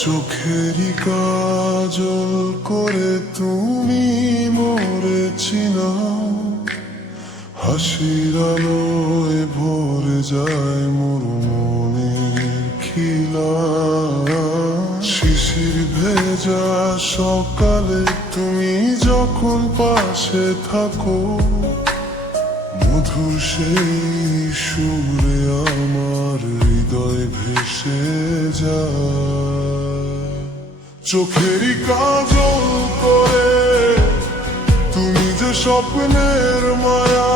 চোখেরই কাজল করে তুমি মোরে চিনাও, হাসির আলোয় ভরে যায় মোর মনের খিলা। শিশির ভেজা সকালে তুমি যখন পাশে থাকো, মধুর সেই সুরে আমার হৃদয় ভেসে যায়। চোখেরই কাজল করে তুমি যে স্বপ্নের মায়া,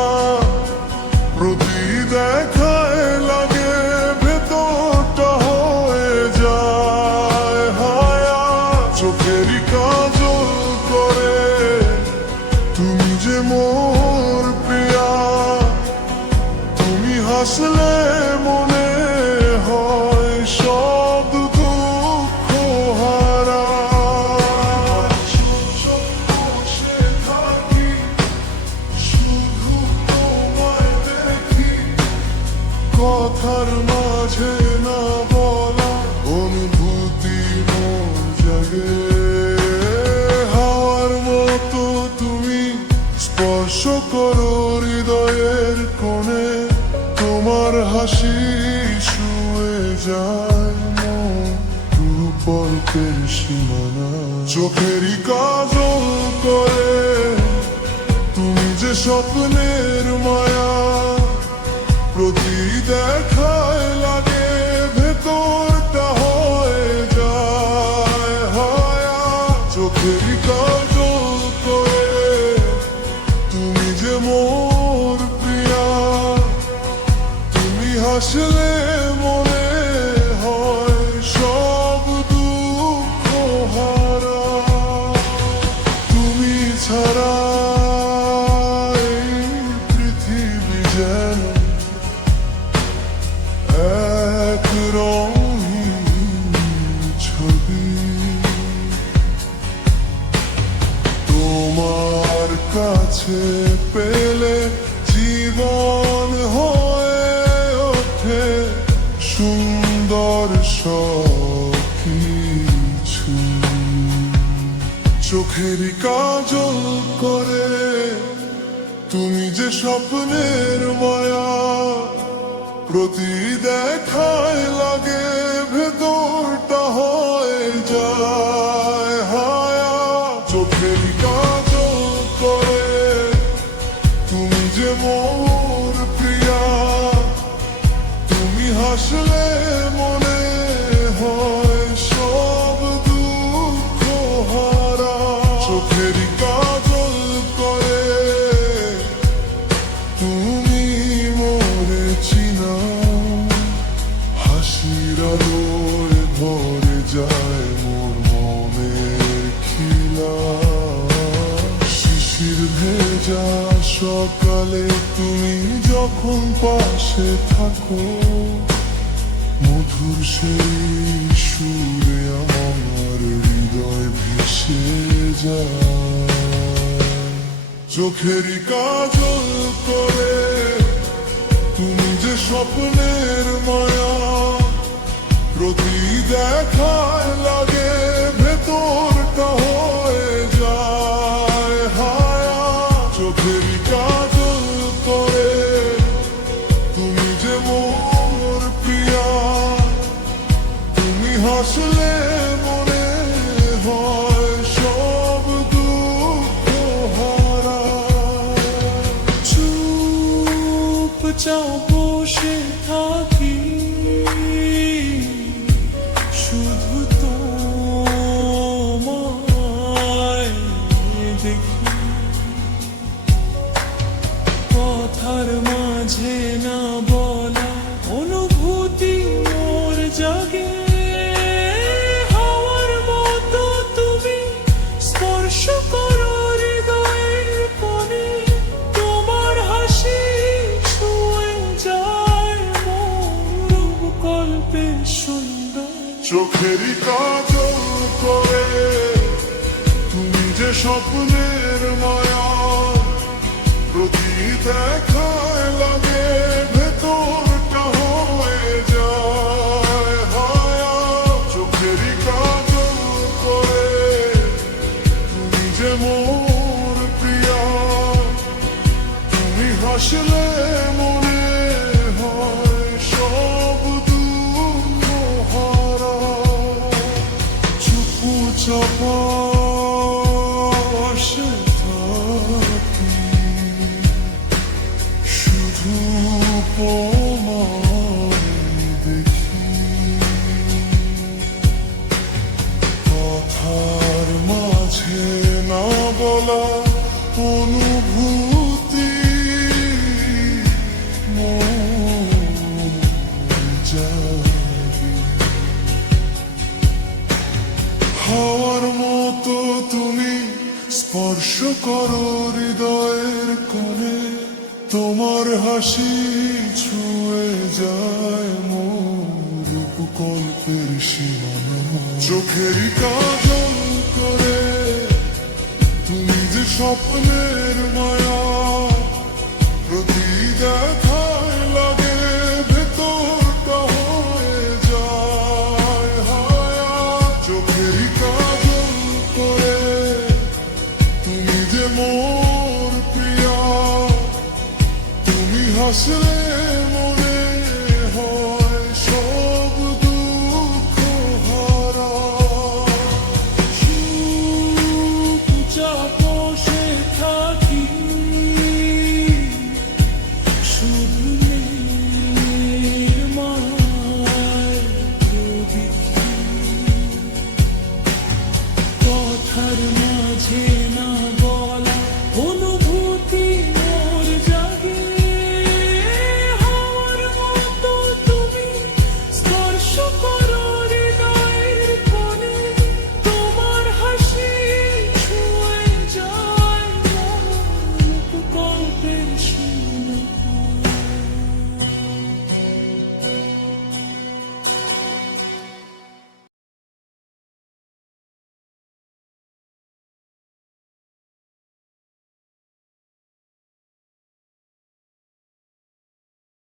প্রতি দেখায় লাগে ভেতরটা হয়ে যায় হায়া। চোখেরই কাজল করে তুমি যে মোর প্রিয়া, তুমি হাসলে মনে হয় সব দুঃখ হারা। বসে থাকি শুধু তোমায় দেখি, কথার মাঝে না বলা অনুভূতি মোর জাগে। হাওয়ার মতো তুমি স্পর্শ করো হৃদয়ের কোণে, তোমার হাসি ছুঁয়ে যায় মন রূপল্পের সীমানা। চোখেরই কাজল করে তুমি যে স্বপ্নের মায়া, প্রতি দেখায় লাগে ভেতরটা হয়ে যায় হায়া। চোখেরই কাজল করে তুমি যে মোর প্রিয়া, তুমি হাসলে মনে হয় সব দুঃখ হারা। তুমি ছাড়া এই পৃথিবী যেন এক রঙিন ছবি। তোমার কাছে পেলে জীবন হয়ে ওঠে সুন্দর সবকিছু। চোখেরই কাজল করে তুমি যে স্বপ্নের মায়া, প্রতি দেখায় লাগে ভেতরটা হয়ে যায় হায়া। চোখেরই কাজল করে তুমি যে মোর প্রিয়া, তুমি হাসলে মনে হয় সব দুঃখ হারা। চোখেরই কাজল করে তুমি মোরে চিনাও, হাসির আলোয় ভরে যায় মোর মনের খিলা। শিশির ভেজা সকালে তুমি যখন পাশে থাকো, মধুর সেই সুরে আমার হৃদয় ভেসে যায়। চোখেরই কাজল করে তুমি যে স্বপ্নের মায়া, প্রতি দেখায় লাগে ভেতরটা হয়ে যায় হায়া। চোখেরই কাজল করে তুমি যে মোর প্রিয়া, তুমি হাসলে মনে হয় সব দুঃখ হারা। চুপচাপ বসে থাকি শুধু তোমায় দেখি, কথার মাঝে না বলা অনুভূতি মোর জাগে। হাওয়ার মতো তুমি স্পর্শ করো হৃদয়ের কোণে, তোমার হাসি ছুঁয়ে যায় মোর রূপকল্পের সুন্দর। চোখেরই কাজল করে তুমি যে স্বপ্নের মায়া, প্রতি দেখায় লাগে ভেতরটা হয়ে যায় হায়া। চোখেরই কাজল পাশে থাকি শুধু তোমায় দেখি কথার মাঝে না বলা অনুভূতি হাওয়ার মতো তুমি স্পর্শ করো হৃদয়ের কোণে তোমার হাসি ছুঁয়ে যায় মোর রূপকল্পের সীমানা চোখেরই কাজল করে তুমি যে স্বপ্নের মায়া প্রতি দেখায় লাগে ভেতরটা হয়ে যায় হায়া চোখেরই কাজল করে তুমি যে মোর প্রিয়া তুমি হাসলে